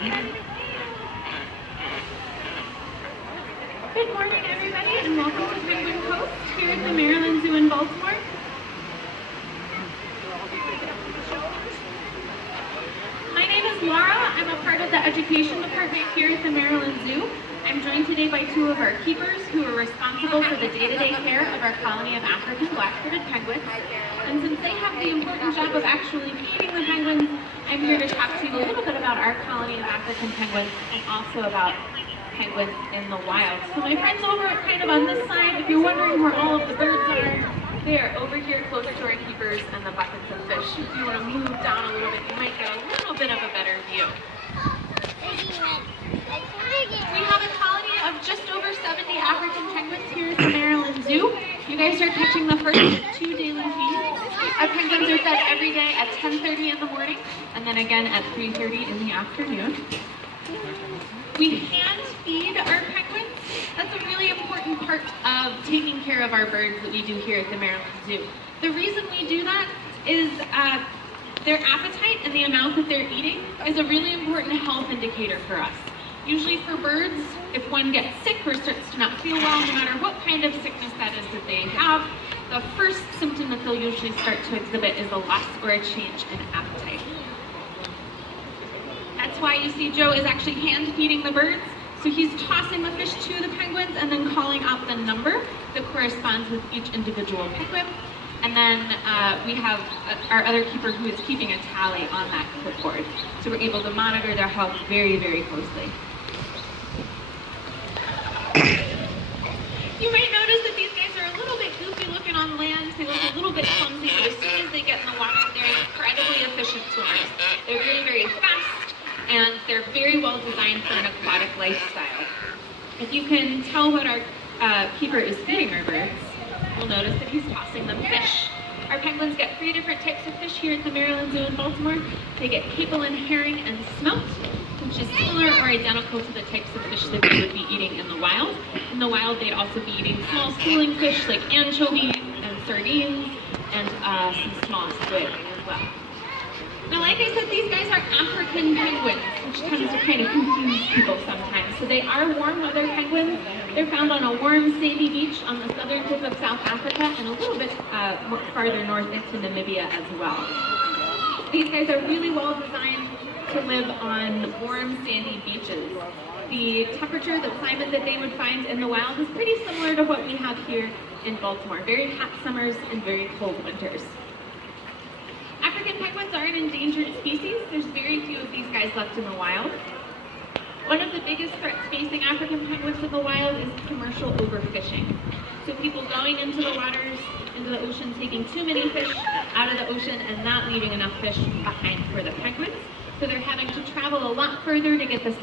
Good morning, everybody, and welcome to Penguin Coast here at the Maryland Zoo in Baltimore. My name is Laura. I'm a part of the education department here at the Maryland Zoo. I'm joined today by two of our keepers who are responsible for the day-to-day care of our colony of African black-footed penguins. And since they have the important job of actually feeding the penguins, I'm here to talk to you a little bit about our colony of African penguins and also about penguins in the wild. So my friends over kind of on this side, if you're wondering where all of the birds are, they are over here close to our keepers and the buckets of fish. If you want to move down a little bit, you might get a little bit of a better view. We have a colony of just over 70 African penguins here at the Maryland Zoo. You guys are catching the first 2 daily feeds. Our penguins are fed every day at 10:30 in the morning and then again at 3:30 in the afternoon. We hand feed our penguins. That's a really important part of taking care of our birds that we do here at the Maryland Zoo. The reason we do that is their appetite and the amount that they're eating is a really important health indicator for us. Usually for birds, if one gets sick or starts to not feel well, no matter what kind of sickness that is that they have, the first symptom that they'll usually start to exhibit is a loss or a change in appetite. That's why you see Joe is actually hand feeding the birds. So he's tossing the fish to the penguins and then calling out the number that corresponds with each individual penguin. And then we have our other keeper who is keeping a tally on that clipboard. So we're able to monitor their health very, very closely. You might notice that these guys are a little bit goofy looking on land. They look a little bit clumsy, but as soon as they get in the water, they're incredibly efficient swimmers. They're very, very fast, and they're very well designed for an aquatic lifestyle. If you can tell what our keeper is feeding our birds, you'll notice that he's tossing them fish. Our penguins get 3 different types of fish here at the Maryland Zoo in Baltimore. They get capelin, herring, and smelt, which is similar or identical to the types of fish that they would be eating in the wild. In the wild, they'd also be eating small schooling fish like anchovies and sardines and some small squid as well. Now, like I said, these guys are African penguins, which tends to kind of confuse people sometimes. So they are warm weather penguins. They're found on a warm, sandy beach on the southern tip of South Africa and a little bit farther north into Namibia as well. These guys are really well designed to live on warm, sandy beaches. The temperature, the climate that they would find in the wild is pretty similar to what we have here in Baltimore. Very hot summers and very cold winters. African penguins are an endangered species. There's very few of these guys left in the wild. One of the biggest threats facing African penguins in the wild is commercial overfishing. So people going into the waters, into the ocean, taking too many fish out of the ocean and not leaving enough fish behind for the penguins. So they're having to travel a lot further to get the same